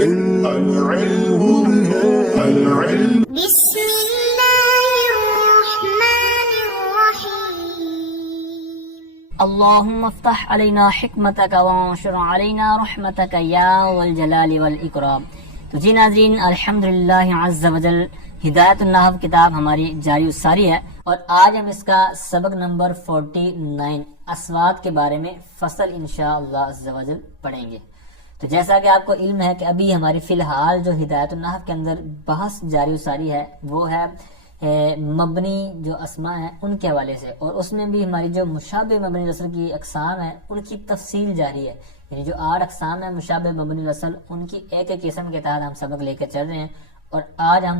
بسم الله الرحمن الرحيم اللهم افتح علينا حکمتک وانشر علينا رحمتک یا ذا الجلال والاکرام۔ تو جی ناظرین، الحمدللہ عز وجل ہدایت النحو کتاب ہماری جاری و ساری ہے، اور آج ہم اس کا سبق نمبر 49 اصوات کے بارے میں فصل انشاءاللہ عز وجل پڑھیں گے۔ تو جیسا کہ آپ کو علم ہے کہ ابھی ہماری فی الحال جو ہدایت النحو کے اندر بحث جاری و ساری ہے وہ ہے مبنی جو اسماء ہیں ان کے حوالے سے، اور اس میں بھی ہماری جو مشابہ مبنی الاصل کی اقسام ہیں ان کی تفصیل جاری ہے، یعنی جو 8 اقسام ہیں مشابہ مبنی الاصل ان کی ایک ایک قسم کے تحت ہم سبق لے کے چل رہے ہیں، اور آج ہم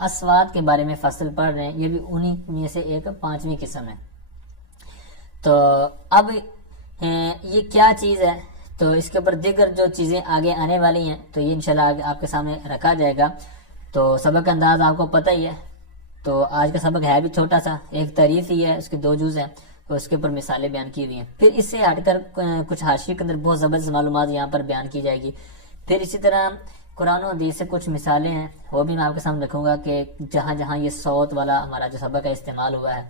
اصوات کے بارے میں فصل پڑھ رہے ہیں، یہ بھی انہی میں سے ایک 5ویں قسم ہے۔ تو اب یہ کیا چیز ہے، تو اس کے اوپر دیگر جو چیزیں آگے آنے والی ہیں تو یہ انشاءاللہ آگے آپ کے سامنے رکھا جائے گا۔ تو سبق کا انداز آپ کو پتہ ہی ہے، تو آج کا سبق ہے بھی چھوٹا سا، ایک تعریف ہی ہے، اس کے 2 جز ہیں، تو اس کے اوپر مثالیں بیان کی ہوئی ہیں۔ پھر اس سے ہٹ کر کچھ حاشیے کے اندر بہت زبردست معلومات یہاں پر بیان کی جائے گی۔ پھر اسی طرح قرآن و حدیث سے کچھ مثالیں ہیں، وہ بھی میں آپ کے سامنے رکھوں گا کہ جہاں جہاں یہ صوت والا ہمارا جو سبق ہے استعمال ہوا ہے۔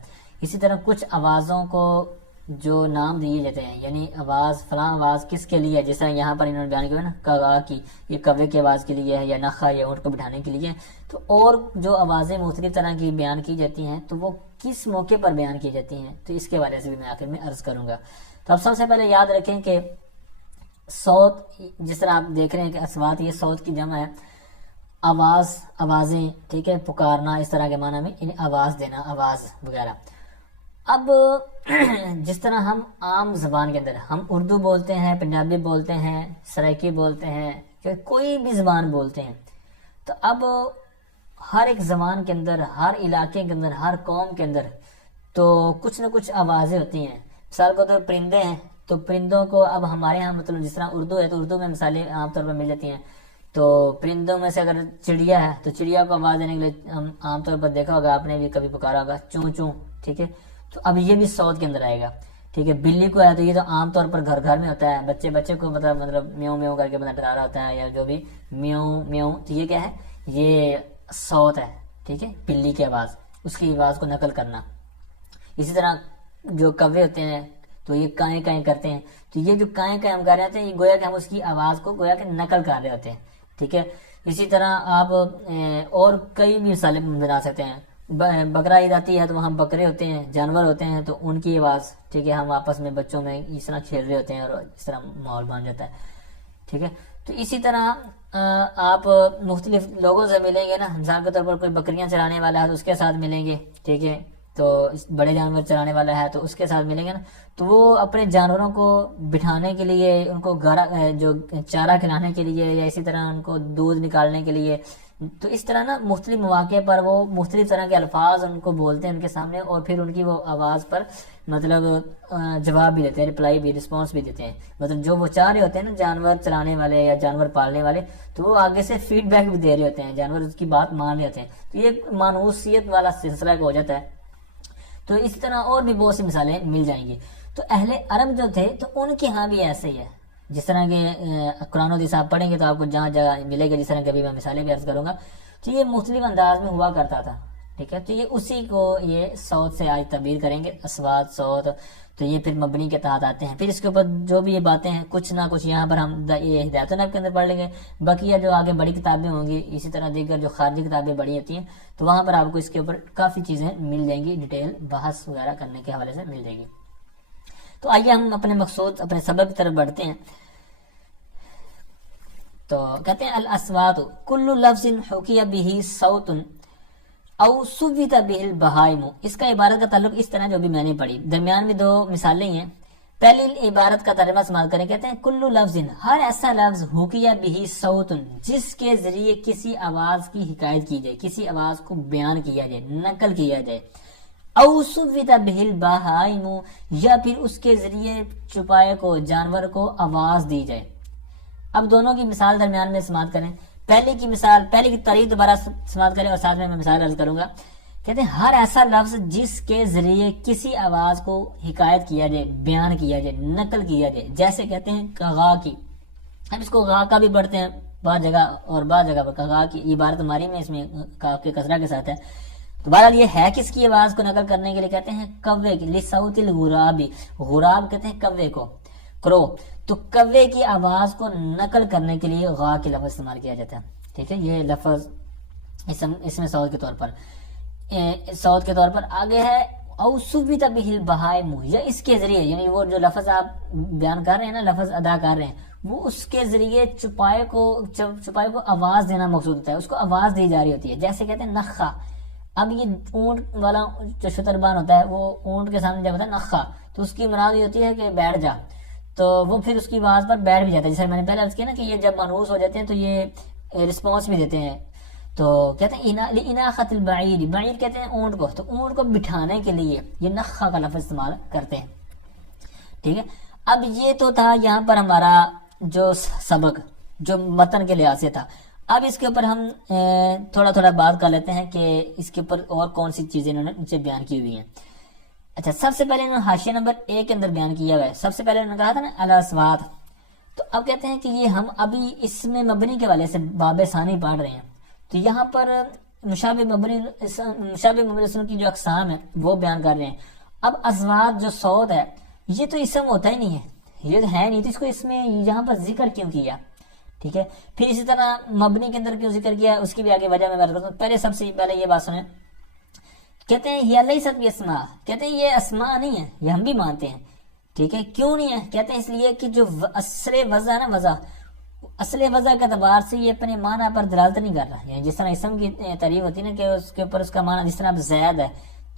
اسی طرح کچھ آوازوں کو جو نام دیے جاتے ہیں، یعنی آواز فلاں آواز کس کے لیے ہے، جس طرح یہاں پر انہوں نے بیان کیا نا کغا کی، یہ کوے کی آواز کے لیے ہے، یا نخا یا اونٹ کو بٹھانے کے لیے، تو اور جو آوازیں مختلف طرح کی بیان کی جاتی ہیں تو وہ کس موقع پر بیان کی جاتی ہیں، تو اس کے بارے سے بھی میں آخر میں عرض کروں گا۔ تو اب سب سے پہلے یاد رکھیں کہ صوت، جس طرح آپ دیکھ رہے ہیں کہ اصوات یہ صوت کی جمع ہے، آواز، آوازیں، ٹھیک ہے، پکارنا، اس طرح کے معنی میں انہیں آواز دینا، آواز وغیرہ۔ اب جس طرح ہم عام زبان کے اندر ہم اردو بولتے ہیں، پنجابی بولتے ہیں، سرائکی بولتے ہیں، کوئی بھی زبان بولتے ہیں، تو اب ہر ایک زبان کے اندر، ہر علاقے کے اندر، ہر قوم کے اندر تو کچھ نہ کچھ آوازیں ہوتی ہیں۔ مثال کو تو پرندے ہیں، تو پرندوں کو اب ہمارے ہاں مطلب جس طرح اردو ہے تو اردو میں مثالیں عام طور پر مل جاتی ہیں، تو پرندوں میں سے اگر چڑیا ہے تو چڑیا کو آواز دینے کے لیے ہم عام طور پر دیکھا ہوگا، آپ نے بھی کبھی پکارا ہوگا چوں چوں، ٹھیک ہے، تو اب یہ بھی صوت کے اندر آئے گا، ٹھیک ہے۔ بلی کو ہے تو یہ تو عام طور پر گھر گھر میں ہوتا ہے، بچے کو مطلب میوں میوں کر کے ڈرا رہا ہوتا ہے، یا جو بھی میوں میوں، تو یہ کیا ہے، یہ صوت ہے، ٹھیک ہے، بلی کی آواز، اس کی آواز کو نقل کرنا۔ اسی طرح جو کوے ہوتے ہیں تو یہ کائیں کائیں کرتے ہیں، تو یہ جو کائیں کائیں ہم کر رہے ہوتے ہیں، یہ گویا کہ ہم اس کی آواز کو گویا کہ نقل کر رہے ہوتے ہیں، ٹھیک ہے۔ اسی طرح آپ اور کئی بھی مثالیں بنا سکتے ہیں۔ بقرہ عید آتی ہے تو وہاں بکرے ہوتے ہیں، جانور ہوتے ہیں، تو ان کی آواز، ٹھیک ہے، ہم آپس میں بچوں میں اس طرح کھیل رہے ہوتے ہیں اور اس طرح ماحول بن جاتا ہے، ٹھیک ہے۔ تو اسی طرح آپ مختلف لوگوں سے ملیں گے نا، مثال کے طور پر کوئی بکریاں چرانے والا ہے تو اس کے ساتھ ملیں گے، ٹھیک ہے، تو بڑے جانور چرانے والا ہے تو اس کے ساتھ ملیں گے نا، تو وہ اپنے جانوروں کو بٹھانے کے لیے، ان کو جو چارہ کھلانے کے لیے، یا اسی طرح ان کو دودھ نکالنے کے لیے، تو اس طرح نا مختلف مواقع پر وہ مختلف طرح کے الفاظ ان کو بولتے ہیں ان کے سامنے، اور پھر ان کی وہ آواز پر مطلب جواب بھی دیتے ہیں، رپلائی بھی، رسپانس بھی دیتے ہیں، مطلب جو وہ چاہ رہے ہوتے ہیں نا جانور چلانے والے یا جانور پالنے والے، تو وہ آگے سے فیڈ بیک بھی دے رہے ہوتے ہیں، جانور اس کی بات مان رہے ہوتے ہیں، تو یہ مانوسیت والا سلسلہ ہو جاتا ہے۔ تو اسی طرح اور بھی بہت سی مثالیں مل جائیں گی۔ تو اہل عرب جو تھے تو ان کے ہاں بھی ایسے ہی ہے، جس طرح کہ قرآن و حدیث آپ پڑھیں گے تو آپ کو جہاں جگہ ملے گا، جس طرح کبھی میں مثالیں بھی عرض کروں گا، تو یہ مختلف انداز میں ہوا کرتا تھا، ٹھیک ہے۔ تو یہ اسی کو یہ صوت سے آج تعبیر کریں گے، اصوات، صوت، تو یہ پھر مبنی کے تحت آتے ہیں۔ پھر اس کے اوپر جو بھی یہ باتیں ہیں کچھ نہ کچھ یہاں پر ہم یہ ہدایت النحو کے اندر پڑھ لیں گے، بقیہ جو آگے بڑی کتابیں ہوں گی، اسی طرح دیگر جو خارجی کتابیں بڑی ہوتی ہیں تو وہاں پر آپ کو اس کے اوپر کافی چیزیں مل جائیں گی، ڈیٹیل بحث وغیرہ کرنے کے حوالے سے مل جائے گی۔ تو آئیے ہم اپنے مقصود، اپنے سبق کی طرف بڑھتے ہیں۔ تو کہتے ہیں الاصوات کل لفظ حکی بہ صوت او صوت بہ البہائم، اس کا عبارت کا تعلق اس طرح جو بھی میں نے پڑھی، درمیان میں 2 مثالیں ہیں۔ پہلی عبارت کا ترجمہ سماعت کریں، کہتے ہیں کل لفظ، ہر ایسا لفظ حکی بہ صوت، جس کے ذریعے کسی آواز کی حکایت کی جائے، کسی آواز کو بیان کیا جائے، نقل کیا جائے، او صوت بہ البہائم، یا پھر اس کے ذریعے چوپائے کو، جانور کو آواز دی جائے۔ اب دونوں کی مثال درمیان میں سماعت کریں۔ پہلے کی مثال، پہلے کی تعریف دوبارہ سماعت کریں اور ساتھ میں مثال عرض کروں گا۔ کہتے ہیں ہر ایسا لفظ جس کے ذریعے کسی آواز کو حکایت کیا جائے، بیان کیا جائے، نقل کیا جائے، جیسے کہتے ہیں غا کی، ہم اس کو غا کا بھی پڑھتے ہیں، بعض جگہ اور بعض جگہ پر کہا کہ عبارت ہماری میں اس میں کاف کے کسرہ کے ساتھ ہے. تو بہرحال یہ ہے کس کی آواز کو نقل کرنے کے لیے کہتے ہیں کوے کی. لصوت الغراب، غراب کہتے ہیں کوے کو، کرو. تو کوے کی آواز کو نقل کرنے کے لیے غا کے لفظ استعمال کیا جاتا ہے. ٹھیک ہے، یہ لفظ اس میں صوت کے طور پر صوت کے طور پر آگے ہے اوسبت بہ البہائم، یا اس کے ذریعے، یعنی وہ جو لفظ آپ بیان کر رہے ہیں نا، لفظ ادا کر رہے ہیں، وہ اس کے ذریعے چپائے کو آواز دینا مقصود ہوتا ہے، اس کو آواز دی جا رہی ہوتی ہے. جیسے کہتے ہیں نخا. اب یہ اونٹ والا جو شتربان ہوتا ہے، وہ اونٹ کے سامنے جب ہوتا ہے نخا، تو اس کی مراد یہ ہوتی ہے کہ بیٹھ جا، تو وہ پھر اس کی آواز پر بیٹھ بھی جاتا ہے. جیسے میں نے پہلے عرض کیا نا کہ یہ جب منحوس ہو جاتے ہیں تو یہ رسپانس بھی دیتے ہیں. تو کہتے ہیں اناخت البعیر، بعیر کہتے ہیں اونٹ کو، تو اونٹ کو بٹھانے کے لیے یہ نخا کا لفظ استعمال کرتے ہیں. ٹھیک ہے، اب یہ تو تھا یہاں پر ہمارا جو سبق جو متن کے لحاظ سے تھا. اب اس کے اوپر ہم تھوڑا تھوڑا بات کر لیتے ہیں کہ اس کے اوپر اور کون سی چیزیں انہوں نے نیچے بیان کی ہوئی ہیں. اچھا، سب سے پہلے انہوں نے حاشیہ نمبر 1 کے اندر بیان کیا ہوا ہے. سب سے پہلے انہوں نے کہا تھا نا الاصوات. تو اب کہتے ہیں کہ یہ ہم ابھی اس میں مبنی کے والے سے باب ثانی پڑھ رہے ہیں. تو یہاں پر مشابہ مبنی اسم کی جو اقسام ہے وہ بیان کر رہے ہیں. اب اصوات جو صوت ہے یہ تو اسم ہوتا ہی نہیں ہے، یہ ہے نہیں، تو اس کو اس میں یہاں پر ذکر کیوں کیا؟ ٹھیک ہے، پھر اسی طرح مبنی کے اندر کیوں ذکر کیا، اس کی بھی آگے وجہ میں بات کرتا ہوں. پہلے سب سے پہلے یہ بات سنیں، کہتے ہیں یہ لیست باسماء، کہتے ہیں یہ اسماء نہیں ہے، یہ ہم بھی مانتے ہیں. ٹھیک ہے، کیوں نہیں ہے؟ کہتے ہیں اس لیے کہ جو اصل وضع ہے نا، اصل وضع کے اعتبار سے یہ اپنے معنی پر دلالت نہیں کر رہا. یعنی جس طرح اسم کی تعریف ہوتی ہے نا کہ اس کے اوپر اس کا معنی، جس طرح اب زید ہے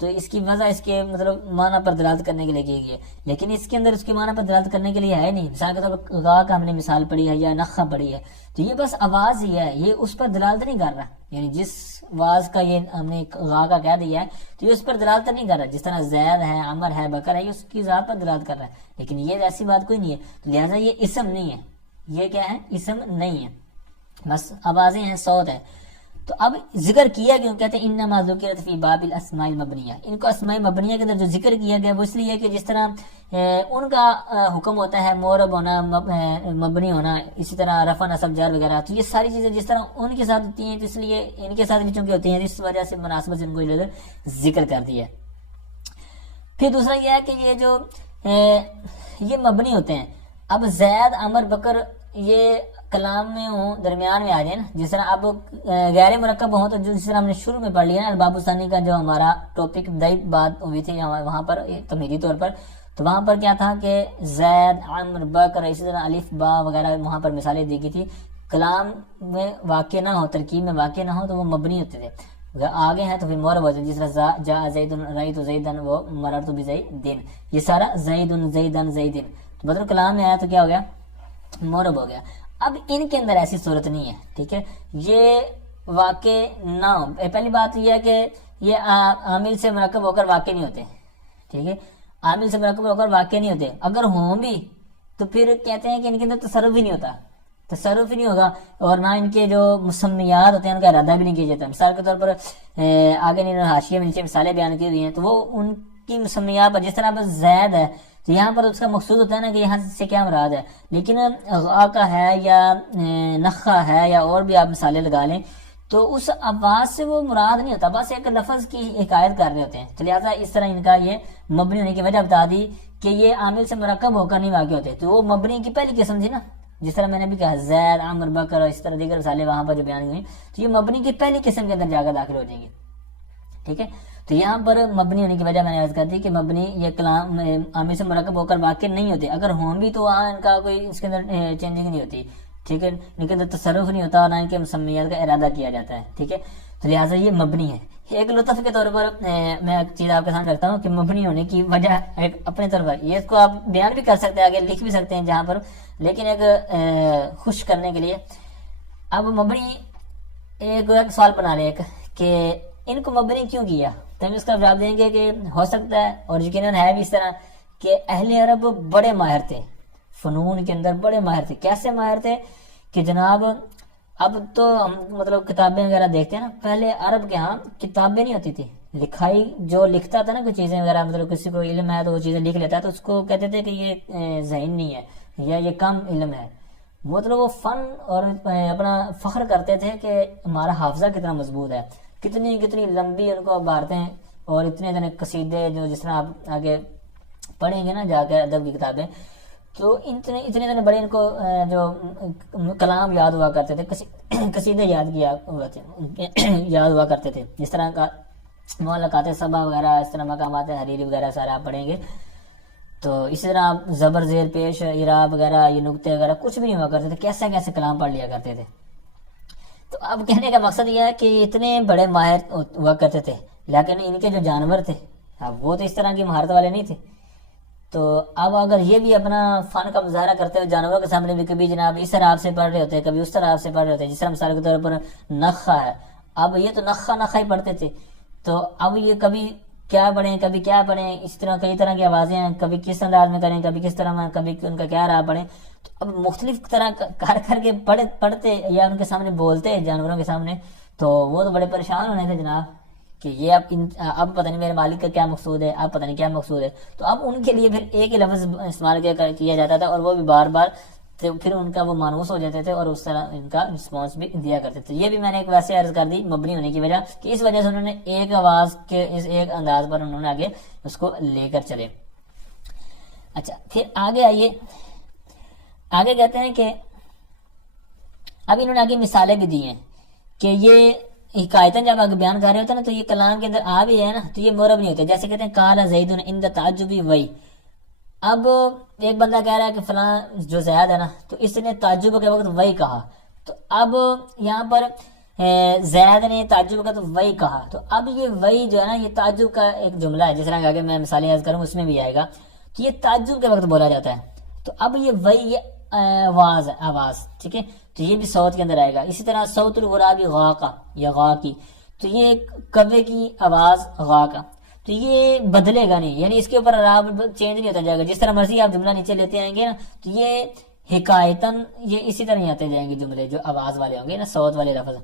تو اس کی وضع اس کے مطلب معنی پر دلالت کرنے کے لیے کی گئی ہے، لیکن اس کے اندر اس کے معنی پر دلالت کرنے کے لیے ہے نہیں. مثال کے طور پر غا کا ہم نے مثال پڑھی ہے یا نخا پڑھی ہے، تو یہ بس آواز ہی ہے، یہ اس پر دلالت نہیں کر رہا. یعنی جس آواز کا یہ ہم نے غا کا کہہ دیا ہے تو یہ اس پر دلالت نہیں کر رہا. جس طرح زید ہے، عمر ہے، بکر ہے، یہ اس کی ذات پر دلالت کر رہا ہے، لیکن یہ ایسی بات کوئی نہیں ہے. تو لہٰذا یہ اسم نہیں ہے، یہ کیا ہے؟ اسم نہیں ہے، بس آوازیں ہیں، صوت ہے. تو اب ذکر کیا کیوں؟ کہتے ہیں انما ذکرت فی باب الاسماء المبنیہ. ان کو اسماء مبنیہ کے اندر جو ذکر کیا گیا وہ اس لیے کہ جس طرح ان کا حکم ہوتا ہے معرب ہونا، مبنی ہونا، اسی طرح رفع نصب جر وغیرہ، تو یہ ساری چیزیں جس طرح ان کے ساتھ ہوتی ہیں تو اس لیے ان کے ساتھ بھی چونکہ ہوتی ہیں، اس وجہ سے مناسبت سے ان کو ذکر کر دیا. پھر دوسرا یہ ہے کہ یہ جو یہ مبنی ہوتے ہیں. اب زید، عمر، بکر یہ کلام میں ہوں، درمیان میں آ جائیں نا. جس طرح اب غیر مرکب ہوں تو جس طرح ہم نے شروع میں پڑھ لیا نا الباب الثانی کا جو ہمارا ٹاپک ابتدائی بات ہوئی تھی وہاں پر تمہیدی طور پر، تو وہاں پر کیا تھا کہ زید، عمر، بکر، اسی طرح الف با وغیرہ وہاں پر مثالیں دی گئی تھی. کلام میں واقع نہ ہو، ترکیب میں واقع نہ ہو تو وہ مبنی ہوتے تھے. اگر آگے ہیں تو پھر معرب ہوتے ہیں، جس طرح جاء زید، رأیت زیدن، وہ مررت بزیدن، یہ سارا زیدن زیدن زیدن. تو مطلب کلام میں آیا تو کیا ہو گیا؟ معرب ہو گیا. اب ان کے اندر ایسی صورت نہیں ہے. ٹھیک ہے، یہ واقع نہ ہو. پہلی بات یہ ہے کہ یہ عامل سے مرکب ہو کر واقع نہیں ہوتے. ٹھیک ہے، عامل سے مرکب ہو کر واقع نہیں ہوتے. اگر ہوں بھی تو پھر کہتے ہیں کہ ان کے اندر تصرف ہی نہیں ہوتا، تصرف ہی نہیں ہوگا، اور نہ ان کے جو مسمیات ہوتے ہیں ان کا ارادہ بھی نہیں کیا جاتا. مثال کے طور پر آگے حاشیے میں نیچے مثالیں بیان کی ہوئی ہیں، تو وہ ان کی مسمیات پر، جس طرح پر زید ہے تو یہاں پر اس کا مقصود ہوتا ہے نا کہ یہاں سے کیا مراد ہے، لیکن غا کا ہے یا نخا ہے یا اور بھی آپ مثالیں لگا لیں تو اس آواز سے وہ مراد نہیں ہوتا، بس ایک لفظ کی حکایت کر رہے ہوتے ہیں. تو لہٰذا اس طرح ان کا یہ مبنی ہونے کی وجہ بتا دی کہ یہ عامل سے مرکب ہو کر نہیں واقع ہوتے. تو وہ مبنی کی پہلی قسم تھی نا، جس طرح میں نے بھی کہا زید، عمر، بکر اور اس طرح دیگر مثالیں وہاں پر جو بیان ہوئی، تو یہ مبنی کی پہلی قسم کے اندر جا کر داخل ہو جائیں گے. ٹھیک ہے، تو یہاں پر مبنی ہونے کی وجہ میں نے عرض کر دی کہ مبنی یہ کلام عامل سے مرکب ہو کر واقع نہیں ہوتے. اگر ہوں بھی تو وہاں ان کا کوئی اس کے اندر چینجنگ نہیں ہوتی. ٹھیک ہے، ان کے اندر تصرف نہیں ہوتا، نہ ان کے مسمیات کا ارادہ کیا جاتا ہے. ٹھیک ہے، تو لہٰذا یہ مبنی ہے. ایک لطف کے طور پر میں ایک چیز آپ کے سامنے رکھتا ہوں کہ مبنی ہونے کی وجہ ایک اپنے طور پر، یہ اس کو آپ بیان بھی کر سکتے ہیں، آگے لکھ بھی سکتے ہیں جہاں پر، لیکن ایک خوش کرنے کے لیے اب مبنی ایک سوال بنا لیں کہ ان کو مبنی کیوں کیا، تو ہم اس کا جواب دیں گے کہ ہو سکتا ہے اور یقیناً ہے بھی اس طرح کہ اہل عرب بڑے ماہر تھے، فنون کے اندر بڑے ماہر تھے. کیسے ماہر تھے کہ جناب اب تو ہم مطلب کتابیں وغیرہ دیکھتے ہیں نا، پہلے عرب کے ہاں کتابیں نہیں ہوتی تھی، لکھائی جو لکھتا تھا نا کوئی چیزیں وغیرہ، مطلب کسی کو علم ہے تو وہ چیزیں لکھ لیتا ہے، تو اس کو کہتے تھے کہ یہ ذہین نہیں ہے یا یہ کم علم ہے. مطلب وہ فن اور اپنا فخر کرتے تھے کہ ہمارا حافظہ کتنا مضبوط ہے، کتنی کتنی لمبی ان کو عبارتیں اور اتنے اتنے قصیدے جو جس طرح آپ آگے پڑھیں گے نا جا کے ادب کی کتابیں، تو اتنے اتنے بڑے ان کو جو کلام یاد ہوا کرتے تھے، قصیدے یاد ہوا کرتے تھے، جس طرح کا معلقات صبا وغیرہ، اس طرح مقامات حریری وغیرہ سارے آپ پڑھیں گے. تو اسی طرح آپ زبر زیر پیش اعراب وغیرہ یہ نقطے وغیرہ کچھ بھی نہیں ہوا کرتے تھے، کیسے کیسے کلام پڑھ لیا کرتے تھے. تو اب کہنے کا مقصد یہ ہے کہ اتنے بڑے ماہر ہوا کرتے تھے، لیکن ان کے جو جانور تھے اب وہ تو اس طرح کی مہارت والے نہیں تھے. تو اب اگر یہ بھی اپنا فن کا مظاہرہ کرتے ہوئے جانوروں کے سامنے بھی کبھی جناب اس طرح آپ سے پڑھ رہے ہوتے ہیں، کبھی اس طرح آپ سے پڑھ رہے ہوتے ہیں، جس طرح مثال کے طور پر نخا ہے، اب یہ تو نخا ہی پڑھتے تھے، تو اب یہ کبھی کیا پڑھیں کبھی کیا پڑھیں، اس طرح کئی طرح کی آوازیں ہیں، کبھی کس انداز میں کریں کبھی کس طرح میں، کبھی ان کا کیا رہا پڑھیں. تو اب مختلف طرح کر کے پڑھتے یا ان کے سامنے بولتے جانوروں کے سامنے، تو وہ تو بڑے پریشان ہونے تھے جناب کہ یہ اب پتہ نہیں میرے مالک کا کیا مقصود ہے، اب پتہ نہیں کیا مقصود ہے. تو اب ان کے لیے پھر ایک ہی لفظ استعمال کیا جاتا تھا، اور وہ بھی بار بار، تو پھر ان کا وہ مانوس ہو جاتے تھے اور اس طرح ان کا رسپانس بھی دیا کرتے تھے. یہ بھی میں نے ایک ویسے عرض کر دی مبنی ہونے کی وجہ کہ اس وجہ سے انہوں نے ایک آواز کے اس ایک انداز پر انہوں نے آگے اس کو لے کر چلے. اچھا پھر آگے آئیے، آگے کہتے ہیں کہ اب انہوں نے آگے مثالیں بھی دی ہیں کہ یہ حکایتاً جب آگے بیان کر رہے ہوتے ہیں نا، تو یہ کلام کے اندر آ بھی ہے نا، تو یہ مورب نہیں ہوتے. جیسے کہتے ہیں قال زید عند تعجبی وئی، اب ایک بندہ کہہ رہا ہے کہ فلاں جو زید ہے نا، تو اس نے تعجب کے وقت وئی کہا، تو اب یہاں پر زید نے تعجب کا تو وئی کہا، تو اب یہ وئی جو ہے نا یہ تعجب کا ایک جملہ ہے، جس طرح آگے میں مثالیں عرض کروں اس میں بھی آئے گا، تو یہ تعجب کے وقت بولا جاتا ہے. تو اب یہ وئی یہ آواز ٹھیک ہے، تو یہ بھی صوت کے اندر آئے گا. اسی طرح صوت الغرابی غا کا یا غا کی، تو یہ کوے کی آواز غا کا، تو یہ بدلے گا نہیں، یعنی اس کے اوپر اعراب چینج نہیں ہوتا جائے گا. جس طرح مرضی آپ جملہ نیچے لیتے آئیں گے نا، تو یہ حکایتاً یہ اسی طرح ہی آتے جائیں گے جملے جو آواز والے ہوں گے نا، صوت والے لفظ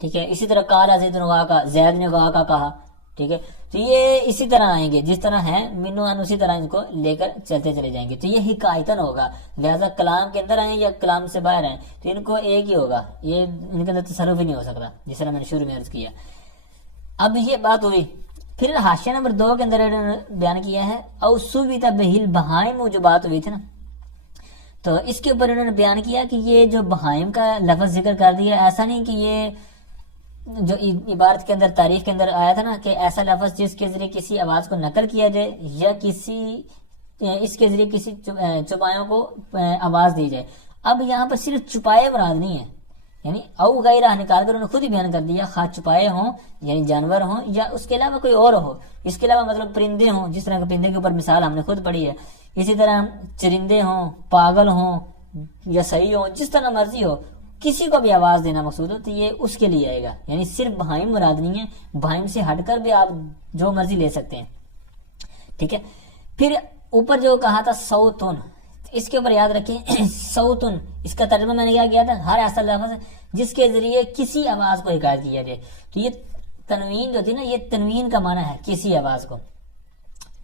ٹھیک ہے. اسی طرح قال زید غا کا، زید نے غا کا کہا ٹھیک ہے، تو یہ اسی طرح آئیں گے جس طرح ہیں منوان، اسی طرح ان کو لے کر چلتے چلے جائیں گے. تو یہ حکایتاً ہوگا، لہذا کلام کے اندر آئیں یا کلام سے باہر آئیں تو ان کو ایک ہی ہوگا، یہ ان کے اندر تصرف ہی نہیں ہو سکتا، جس طرح میں نے شروع میں عرض کیا. اب یہ بات ہوئی. پھر حاشیہ نمبر 2 کے اندر انہوں نے بیان کیا ہے او سویت بہل بہائم، جو بات ہوئی تھی نا، تو اس کے اوپر انہوں نے بیان کیا کہ یہ جو بہائم کا لفظ ذکر کر دیا، ایسا نہیں کہ یہ جو عبارت کے اندر تعریف کے اندر آیا تھا نا کہ ایسا لفظ جس کے ذریعے کسی آواز کو نقل کیا جائے یا اس کے ذریعے کسی چوپایوں کو آواز دی جائے. اب یہاں پر صرف چپائے مراد نہیں ہے، یعنی او غیرہ نکال کر انہوں نے خود ہی بیان کر دیا، خواہ چپائے ہوں یعنی جانور ہوں یا اس کے علاوہ کوئی اور ہو، اس کے علاوہ مطلب پرندے ہوں، جس طرح کے پرندے کے اوپر مثال ہم نے خود پڑھی ہے. اسی طرح چرندے ہوں، پاگل ہوں یا صحیح ہوں، جس طرح مرضی ہو، کسی کو بھی آواز دینا مقصود ہو تو یہ اس کے لیے آئے گا. یعنی صرف بہائم مراد نہیں ہے، بہائم سے ہٹ کر بھی آپ جو مرضی لے سکتے ہیں ٹھیک ہے. پھر اوپر جو کہا تھا صوتن، اس کے اوپر یاد رکھیں صوتن، اس کا ترجمہ میں نے کیا تھا، ہر ایسا لفظ جس کے ذریعے کسی آواز کو حکایت کیا جائے. تو یہ تنوین جو تھی نا، یہ تنوین کا معنی ہے کسی آواز کو.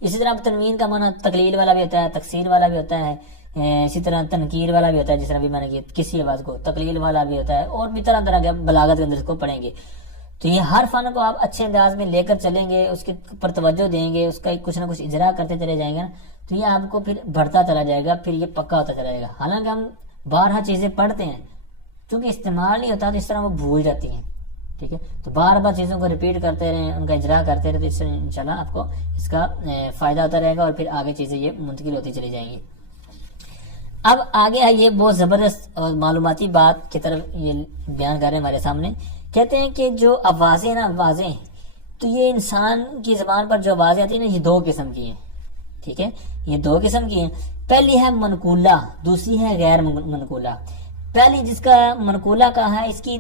اسی طرح تنوین کا معنی تقلیل والا بھی ہوتا ہے، تکسیر والا بھی ہوتا ہے، اسی طرح تنکیر والا بھی ہوتا ہے، جس طرح بھی میں نے کیا کسی آواز کو تقلیل والا بھی ہوتا ہے، اور بھی طرح طرح کے بلاغت کے اندر اس کو پڑھیں گے. تو یہ ہر فن کو آپ اچھے انداز میں لے کر چلیں گے، اس کے پر توجہ دیں گے، اس کا کچھ نہ کچھ اجرا کرتے چلے جائیں گے نا، تو یہ آپ کو پھر بڑھتا چلا جائے گا، پھر یہ پکا ہوتا چلا جائے گا. حالانکہ ہم بارہا چیزیں پڑھتے ہیں، کیونکہ استعمال نہیں ہوتا تو اس طرح وہ بھول جاتی ہیں ٹھیک ہے. تو بار بار چیزوں کو ریپیٹ کرتے رہیں، ان کا اجرا کرتے رہے، تو اس سے انشاءاللہ آپ کو اس کا فائدہ ہوتا رہے گا، اور پھر آگے چیزیں یہ منتقل ہوتی چلی جائیں گی. اب آگے آئیے بہت زبردست اور معلوماتی بات کی طرف یہ بیان کر رہے ہیں ہمارے سامنے. کہتے ہیں کہ جو آوازیں نا، آوازیں تو یہ انسان کی زبان پر جو آوازیں آتی ہیں نا، یہ 2 قسم کی ہیں ٹھیک ہے. یہ 2 قسم کی ہیں. پہلی ہے منقولہ، دوسری ہے غیر منقولہ. پہلی جس کا منقولہ کہا ہے، اس کی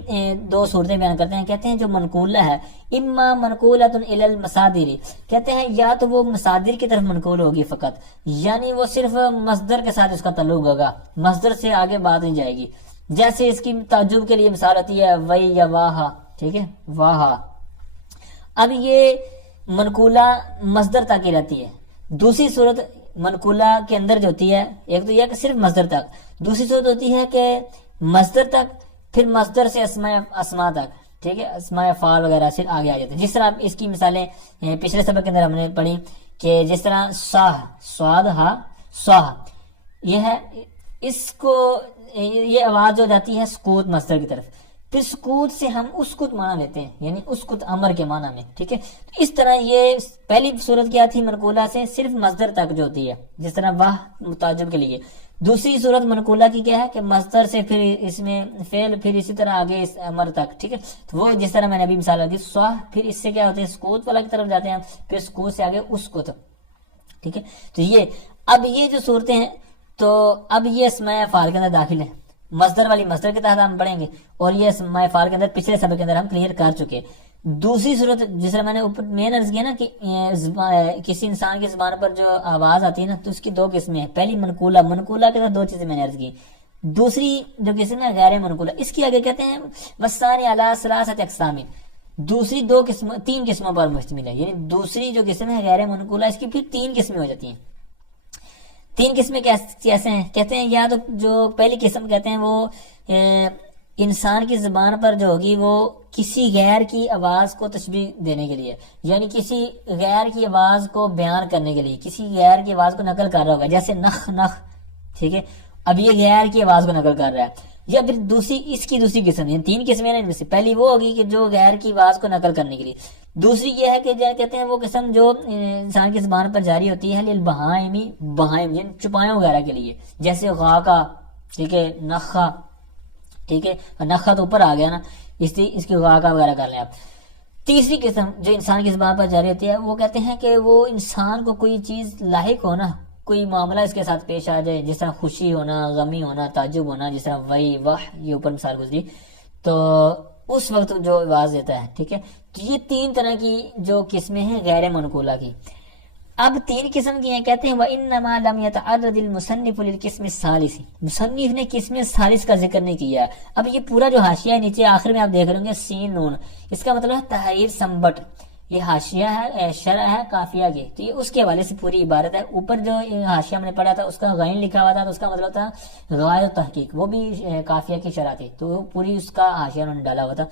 2 صورتیں بیان کرتے ہیں. کہتے ہیں جو منقولہ ہے، اما منقولۃ الی المصادر، کہتے ہیں یا تو وہ مصادر کی طرف منقول ہوگی فقط، یعنی وہ صرف مصدر کے ساتھ اس کا تعلق ہوگا، مصدر سے آگے بات نہیں جائے گی. جیسے اس کی تعجب کے لیے مثال ہوتی ہے وئی یا واہا ٹھیک ہے، واہا. اب یہ منقولہ مصدر تک ہی رہتی ہے. دوسری صورت منقولہ کے اندر جو ہوتی ہے، ایک تو یہ کہ صرف مصدر تک، دوسری صورت ہوتی ہے کہ مصدر تک پھر مصدر سے اسماء تک، ٹھیک ہے، اسماء افعال وغیرہ سے آگے آ جاتے ہیں. جس طرح اس کی مثالیں پچھلے سبق کے اندر ہم نے پڑھی کہ جس طرح صاح، سواد ہا صاح، یہ ہے، اس کو یہ آواز جو جاتی ہے سکوت مصدر کی طرف، پھر سکوت سے ہم اسکت معنی لیتے ہیں، یعنی اسکت امر کے معنی میں، ٹھیک ہے. تو اس طرح یہ پہلی صورت کیا تھی منقولہ سے صرف مصدر تک جو ہوتی ہے، جس طرح واہ متعجب کے لیے. دوسری صورت منقولہ کی کیا ہے کہ مصدر سے پھر اس میں فعل، پھر اسی طرح آگے اس امر تک، ٹھیک ہے. تو وہ جس طرح میں نے ابھی مثال دی صاح، پھر اس سے کیا ہوتے ہیں سکوت والا کی طرف جاتے ہیں، پھر سکوت سے آگے اسکت، ٹھیک ہے. تو یہ اب یہ جو صورتیں ہیں تو اب یہ اسماء افعال کے اندر داخل ہے، مصدر والی مصدر کے تحت ہم پڑھیں گے، اور یہ اسماء افعال کے اندر پچھلے سبق کے اندر ہم کلیئر کر چکے. دوسری صورت جس طرح میں نے اوپر مین عرض کیا نا کہ کسی انسان کی زبان پر جو آواز آتی ہے نا تو اس کی دو قسمیں ہیں. پہلی منقولہ، منقولہ کے اندر دو چیزیں میں نے عرض کی. دوسری جو قسم ہے غیر منقولہ، اس کی آگے کہتے ہیں وسانی علی ثلاثۃ اقسام، دوسری تین قسموں پر مشتمل ہے. یعنی دوسری جو قسم ہے غیر منقولہ، اس کی پھر تین قسمیں ہو جاتی ہیں. تین قسمیں کیسے ہیں؟ کہتے ہیں یا تو جو پہلی قسم کہتے ہیں وہ انسان کی زبان پر جو ہوگی وہ کسی غیر کی آواز کو تشبیہ دینے کے لیے، یعنی کسی غیر کی آواز کو بیان کرنے کے لیے کسی غیر کی آواز کو نقل کر رہا ہوگا، جیسے نخ نخ، ٹھیک ہے. اب یہ غیر کی آواز کو نقل کر رہا ہے. یا پھر اس کی دوسری قسم، یعنی تین قسمیں ان میں سے پہلی وہ ہوگی کہ جو غیر کی آواز کو نقل کرنے کے لیے. دوسری یہ ہے کہ کہتے ہیں وہ قسم جو انسان کی زبان پر جاری ہوتی ہے للبہائمی، بہائم یعنی چپایوں وغیرہ کے لیے، جیسے غاقہ، ٹھیک ہے، نخا، ٹھیک ہے، نخا تو اوپر آ گیا نا، اس کی غاقہ وغیرہ کر لیں آپ. تیسری قسم جو انسان کی زبان پر جاری ہوتی ہے وہ کہتے ہیں کہ وہ انسان کو کوئی چیز لاحق ہونا، کوئی معاملہ اس کے ساتھ پیش آ جائے، جس طرح خوشی ہونا، غمی ہونا، تعجب ہونا، جس طرح وہی واہ یہ اوپر مثال گزری، تو اس وقت جو آواز دیتا ہے، ٹھیک ہے. تو یہ تین طرح کی جو قسمیں ہیں غیر منقولہ کی. اب تین قسم کی ہیں، کہتے ہیں وَإِنَّمَا لَمْ يَتَعَرَّضِ الْمُصَنِّفُ لِلْقِسْمِ الثَّالِثِ، مصنف نے قسم ثالث کا ذکر نہیں کیا. اب یہ پورا جو حاشیہ ہے نیچے آخر میں آپ دیکھ رہے ہوں گے سین نون، اس کا مطلب ہے تحریر سمبٹ، یہ حاشیہ ہے، شرح ہے قافیہ کی، تو یہ اس کے حوالے سے پوری عبارت ہے. اوپر جو حاشیہ ہم نے پڑھا تھا اس کا غین لکھا ہوا تھا تو اس کا مطلب تھا غائر تحقیق، وہ بھی قافیہ کی شرح تھی، تو وہ پوری اس کا حاشیہ انہوں نے ڈالا ہوا تھا.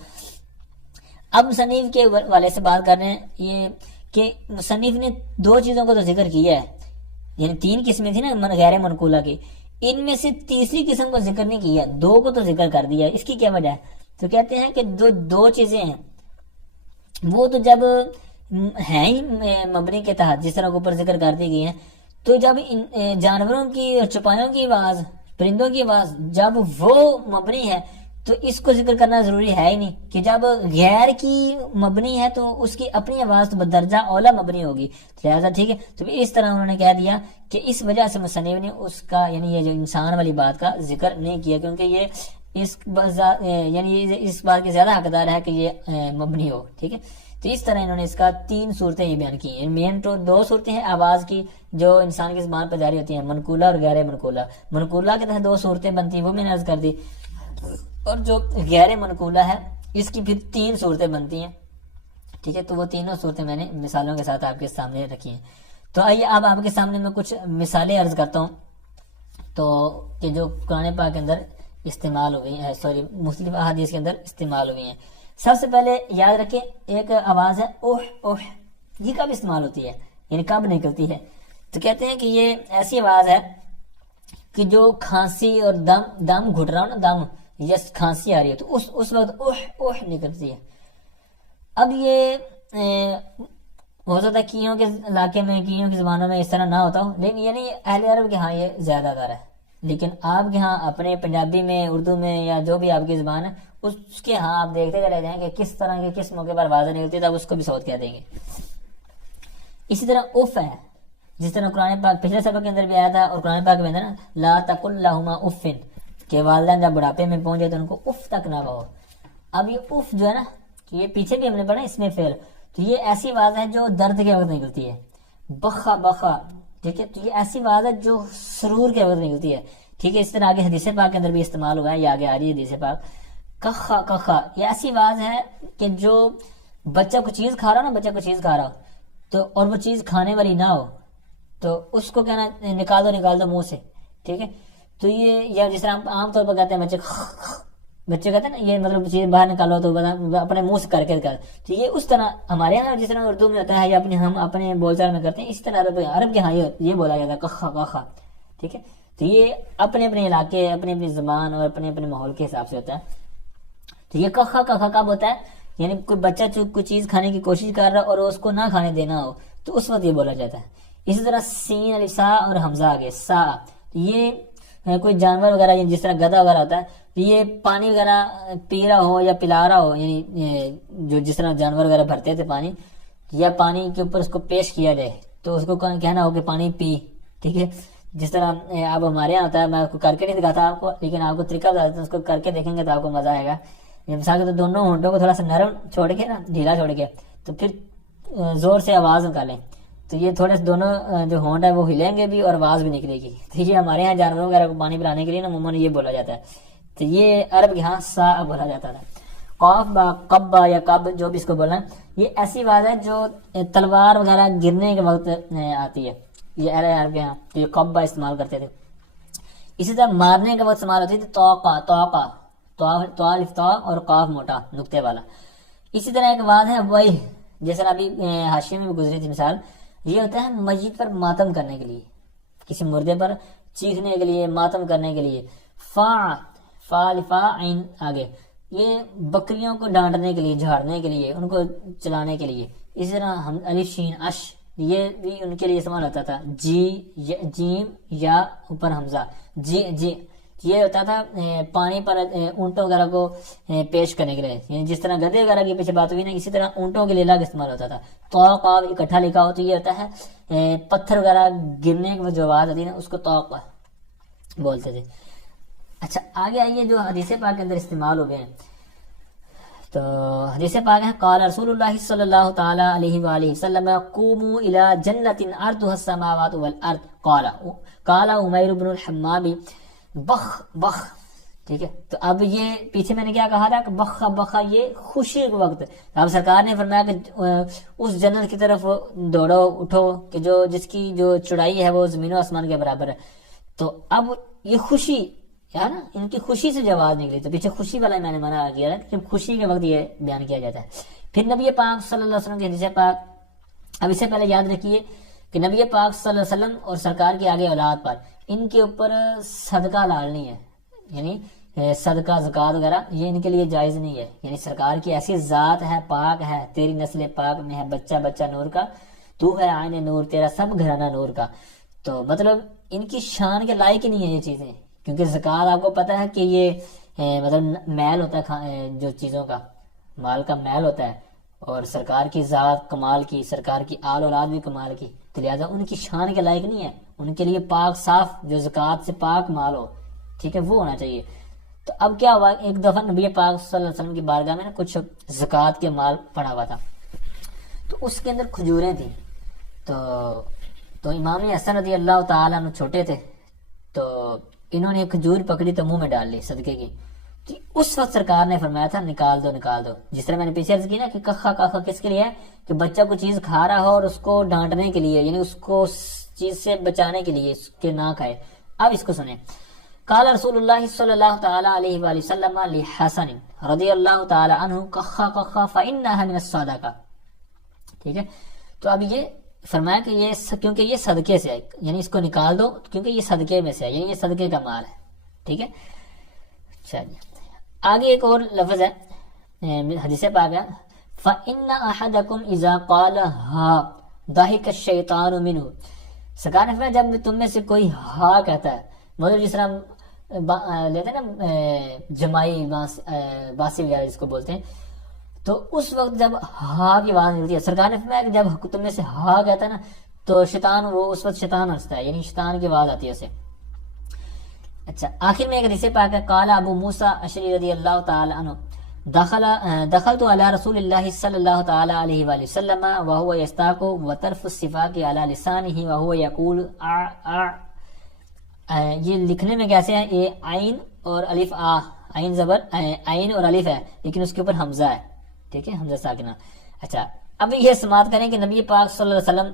اب مصنف کے حوالے سے بات کر رہے ہیں یہ کہ مصنف نے دو چیزوں کو تو ذکر کیا ہے، یعنی تین قسمیں تھی نا غیر منقولہ کی، ان میں سے تیسری قسم کو ذکر نہیں کیا، دو کو تو ذکر کر دیا. اس کی کیا وجہ ہے؟ تو کہتے ہیں کہ دو چیزیں ہیں وہ تو جب ہیں ہی مبنی کے تحت، جس طرح اوپر ذکر کر دی گئی ہیں، تو جب جانوروں کی اور چپایوں کی آواز، پرندوں کی آواز جب وہ مبنی ہے تو اس کو ذکر کرنا ضروری ہے ہی نہیں، کہ جب غیر کی مبنی ہے تو اس کی اپنی آواز تو بدرجہ اولا مبنی ہوگی، لہٰذا ٹھیک ہے. تو اس طرح انہوں نے کہہ دیا کہ اس وجہ سے مصنف نے اس کا یعنی یہ جو انسان والی بات کا ذکر نہیں کیا، کیونکہ یہ اس بات کی زیادہ حقدار ہے کہ یہ مبنی ہو، ٹھیک ہے. تو اس طرح انہوں نے اس کا تین صورتیں یہ بیان کی ہیں. مین تو دو صورتیں ہیں آواز کی جو انسان کی زبان پر جاری ہوتی ہیں، منقولہ اور غیر منقولہ. منقولہ کے تحت دو صورتیں بنتی ہیں وہ میں نے عرض کر دی، اور جو غیر منقولہ ہے اس کی پھر تین صورتیں بنتی ہیں، ٹھیک ہے. تو وہ تینوں صورتیں میں نے مثالوں کے ساتھ آپ کے سامنے رکھی ہیں. تو آئیے اب آپ کے سامنے میں کچھ مثالیں عرض کرتا ہوں تو کہ جو قرآن پاک کے اندر استعمال ہوئی ہیں، مختلف احادیث کے اندر استعمال ہوئی ہیں. سب سے پہلے یاد رکھیں ایک آواز ہے اوہ اوہ، یہ کب استعمال ہوتی ہے یعنی کب نکلتی ہے؟ تو کہتے ہیں کہ یہ ایسی آواز ہے کہ جو کھانسی اور دم گھٹ رہا ہو نا، دم یا کھانسی آ رہی ہے تو اس وقت اوہ اوہ نکلتی ہے. اب یہ ہو سکتا ہے کیوں کے علاقے میں، کیوں کی زبانوں میں اس طرح نہ ہوتا ہو، لیکن یعنی اہل عرب کے ہاں یہ زیادہ تر ہے. لیکن آپ کے ہاں اپنے پنجابی میں، اردو میں یا جو بھی آپ کی زبان ہے اس کے ہاں آپ دیکھتے چلے جائیں کہ کس طرح کے کس موقع پر آوازیں نکلتی ہے، تب اس کو بھی صوت کہہ دیں گے. اسی طرح اف ہے، جس طرح قرآن پاک پچھلے سبق کے اندر بھی آیا تھا اور قرآن پاک میں نا لا تقل لہما افن، کہ والدین جب بڑھاپے میں پہنچے تو ان کو اف تک نہ کہو. اب یہ اف جو ہے نا، یہ پیچھے بھی ہم نے پڑھا اس میں فعل، تو یہ ایسی آواز ہے جو درد کے وقت نکلتی ہے. بخا بخا، ٹھیک ہے، تو یہ ایسی آواز ہے جو سرور کے وقت نکلتی ہے، ٹھیک ہے. اس طرح آگے حدیث پاک کے اندر بھی استعمال ہوا ہے، یہ آگے آ رہی ہے حدیث پاک. کخا کخا، یہ ایسی آواز ہے کہ جو بچہ کو چیز کھا رہا ہو نا، بچہ کو چیز کھا رہا ہو تو اور وہ چیز کھانے والی نہ ہو تو اس کو کہنا نکال دو منہ سے، ٹھیک ہے. تو یہ یا جس طرح ہم عام طور پر کہتے ہیں بچے کہتے ہیں نا یہ مطلب چیز باہر نکالو تو اپنے منہ سے کر کے دکھا. تو یہ اس طرح ہمارے یہاں جس طرح اردو میں ہوتا ہے یا ہم اپنے بول چال میں کرتے ہیں، اس طرح عرب کے ہاں یہ بولا جاتا ہے کخا کخا، ٹھیک ہے. تو یہ اپنے اپنے علاقے، اپنی اپنی زبان اور اپنے اپنے ماحول کے حساب سے ہوتا ہے. تو یہ کخا کخا کب ہوتا ہے؟ یعنی کوئی بچہ کوئی چیز کھانے کی کوشش کر رہا اور اس کو نہ کھانے دینا ہو تو اس وقت یہ بولا جاتا ہے. اسی طرح سین الف سا اور حمزہ آگے سا، یہ کوئی جانور وغیرہ جس طرح گدھا وغیرہ ہوتا ہے، تو یہ پانی وغیرہ پی رہا ہو یا پلا رہا ہو، یعنی جو جس طرح جانور وغیرہ بھرتے تھے پانی، یا پانی کے اوپر اس کو پیش کیا جائے تو اس کو کہنا ہو کہ پانی پی، ٹھیک ہے. جس طرح اب ہمارے یہاں ہوتا ہے، میں کر کے نہیں دکھاتا آپ کو، لیکن آپ کو طریقہ بتا دیتا ہوں، اس کو کر کے دیکھیں گے تو آپ کو مزہ آئے گا. مثال کے تو دونوں ہونٹوں کو تھوڑا سا نرم چھوڑ کے نا، ڈھیلا چھوڑ کے، تو پھر زور سے آواز نکالیں تو یہ تھوڑے سے دونوں جو ہونٹ ہے وہ ہلیں گے بھی اور آواز بھی نکلے گی. تو یہ ہمارے یہاں جانوروں وغیرہ کو پانی پلانے کے لیے نا عموماً یہ بولا جاتا ہے. تو یہ عرب کے ہاں سا بولا جاتا تھا. قاف با قب با یا کب جو بھی اس کو بولنا ہے، یہ ایسی آواز ہے جو تلوار وغیرہ گرنے کے وقت آتی ہے. یہ عرب کے ہاں تو یہ قب با استعمال کرتے تھے. اسی طرح مارنے کے وقت استعمال ہوتی تھی توقع توقع، تو الف تو اور قاف موٹا نقطے والا. اسی طرح ایک آواز ہے وہی، جیسے ابھی حاشیے میں بھی گزری تھی مثال، یہ ہوتا ہے میت پر ماتم کرنے کے لیے، کسی مردے پر چیخنے کے لیے، ماتم کرنے کے لیے. فا فا لفا عین آگے، یہ بکریوں کو ڈانٹنے کے لیے، جھاڑنے کے لیے، ان کو چلانے کے لیے. اسی طرح ہم الف شین اش، یہ بھی ان کے لیے استعمال ہوتا تھا. جی جیم یا اوپر حمزہ، جی یہ ہوتا تھا پانی پر اونٹوں وغیرہ کو پیش کرنے کے لیے، یعنی جس طرح گدھے وغیرہ کی پیچھے بات ہوئی نا، اسی طرح اونٹوں کے لیے الگ استعمال ہوتا تھا. توق اکٹھا لکھا ہو تو یہ ہوتا ہے پتھر وغیرہ گرنے کی جو آواز ہوتی ہے نا اس کو توق بولتے تھے. اچھا آگے آئیے جو حدیث پاک کے اندر استعمال ہو گئے ہیں. تو حدیث پاک ہے قال رسول اللہ صلی اللہ تعالی علیہ وآلہ وسلم قوموا الى جنت عرضها السماوات والارض قال عمیر بن الحمام بخ بخ، ٹھیک ہے. تو اب یہ پیچھے میں نے کیا کہا تھا کہ بخا بخا یہ خوشی کے وقت، اب سرکار نے فرمایا کہ اس جنت کی طرف دوڑو اٹھو کہ جس کی جو چڑائی ہے وہ زمین و آسمان کے برابر ہے. تو اب یہ خوشی ہے نا، ان کی خوشی سے جو آواز نکلی، تو پیچھے خوشی والا میں نے منع کیا ہے کہ خوشی کے وقت یہ بیان کیا جاتا ہے. پھر نبی پاک صلی اللہ علیہ وسلم کے حدیث پاک، اب اس سے پہلے یاد رکھیے کہ نبی پاک صلی اللہ علیہ وسلم اور سرکار کے آگے اولاد پر ان کے اوپر صدقہ لال نہیں ہے، یعنی صدقہ زکوٰۃ وغیرہ یہ ان کے لیے جائز نہیں ہے. یعنی سرکار کی ایسی ذات ہے، پاک ہے، تیری نسل پاک میں ہے بچہ بچہ نور کا، تو ہے آئین نور، تیرا سب گھرانہ نور کا. تو مطلب ان کی شان کے لائق ہی نہیں ہے یہ چیزیں، کیونکہ زکوٰۃ آپ کو پتہ ہے کہ یہ مطلب میل ہوتا ہے، جو چیزوں کا مال کا میل ہوتا ہے، اور سرکار کی ذات کمال کی، سرکار کی آل اولاد بھی کمال کی، تو لہٰذا ان کی شان کے لائق نہیں ہے. ان کے لیے پاک صاف جو زکوٰۃ سے پاک مال ہو، ٹھیک ہے، وہ ہونا چاہیے. تو اب کیا ہوا، ایک دفعہ نبی پاک صلی اللہ علیہ وسلم کی بارگاہ میں کچھ زکوٰۃ کے مال پڑا ہوا تھا، تو اس کے اندر کھجوریں تھیں. تو امام حسن رضی اللہ تعالیٰ عنہ چھوٹے تھے، تو انہوں نے ایک کھجور پکڑی تو منہ میں ڈال لی صدقے کی. اس وقت سرکار نے فرمایا تھا نکال دو. جس طرح میں نے پیچھے عرض کی نا کہ کخا کخا کس کے لیے ہے، کہ بچہ کوئی چیز کھا رہا ہو اور اس کو ڈانٹنے کے لیے، یعنی اس کو چیز سے بچانے کے لیے اس کے نہ کھائے. اب اس کو سنیں. قال رسول اللہ صلی اللہ تعالی علیہ وآلہ وسلم لحسن رضی اللہ تعالی عنہ کخا کخا فإنها من الصدقہ، ٹھیک ہے. تو اب یہ فرمایا کہ یہ کیونکہ یہ صدقے سے ہے، یعنی اس کو نکال دو کیونکہ یہ صدقے میں سے ہے، یعنی یہ صدقے کا مال ہے، ٹھیک ہے. چلیے آگے ایک اور لفظ ہے حدیث پاک ہے فإن أحدكم إذا قال ہا ضحك الشیطان منه. سرکار نے فرمایا جب تم میں سے کوئی ہا کہتا ہے، مطلب جس طرح لیتے ہیں نا جمائی باسی وغیرہ جس کو بولتے ہیں، تو اس وقت جب ہا کی آواز ملتی ہے، سرکار نے فرمایا کہ جب تم میں سے ہا کہتا ہے نا تو شیطان، وہ اس وقت شیطان ہنستا ہے، یعنی شیطان کی آواز آتی ہے اسے. اچھا آخر میں ایک حدیث پاک ہے قال ابو موسیٰ اشعری رضی اللہ تعالی عنہ دخلت علی رسول اللہ صلی اللہ تعالی علیہ وآلہ وسلم وهو یستاق وطرف الصفاق علی لسانہ وهو یقول یہ لکھنے میں کیسے ہے، یہ عین اور الف عین زبر عین اور الف ہے، لیکن اس کے اوپر حمزہ ہے، ٹھیک ہے، حمزہ ساکنہ. اچھا اب یہ سماعت کریں کہ نبی پاک صلی اللہ علیہ وسلم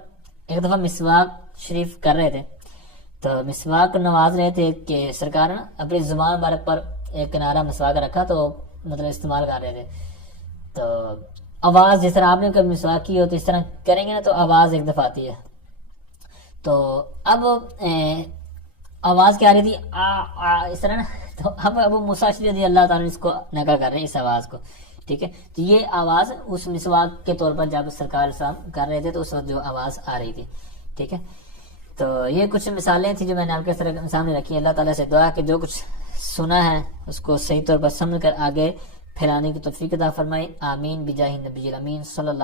ایک دفعہ مسواک شریف کر رہے تھے تو مسواک کو نواز رہے تھے کہ سرکار نے اپنی زبان مبارک پر ایک کنارہ مسواک رکھا تو مطلب استعمال کر رہے تھے، تو آواز جس طرح آپ نے کبھی مسواک کی ہو تو اس طرح کریں گے نا تو آواز ایک دفعہ آتی ہے، تو اب آواز کیا آ رہی تھی اس طرح نا، تو اب ابو موسیٰ رضی اللہ تعالیٰ اس کو نقل کر رہے ہیں اس آواز کو، ٹھیک ہے، تو یہ آواز اس مسواک کے طور پر جب سرکار صاحب کر رہے تھے تو اس وقت جو آواز آ رہی تھی، ٹھیک ہے۔ تو یہ کچھ مثالیں تھیں جو میں نے آپ کے سامنے رکھی ہیں۔ اللہ تعالیٰ سے دعا کہ جو کچھ سنا ہے اس کو صحیح طور پر سمجھ کر آگے پھیلانے کی توفیق عطا فرمائے، آمین بجاہ نبی الامین صلی اللہ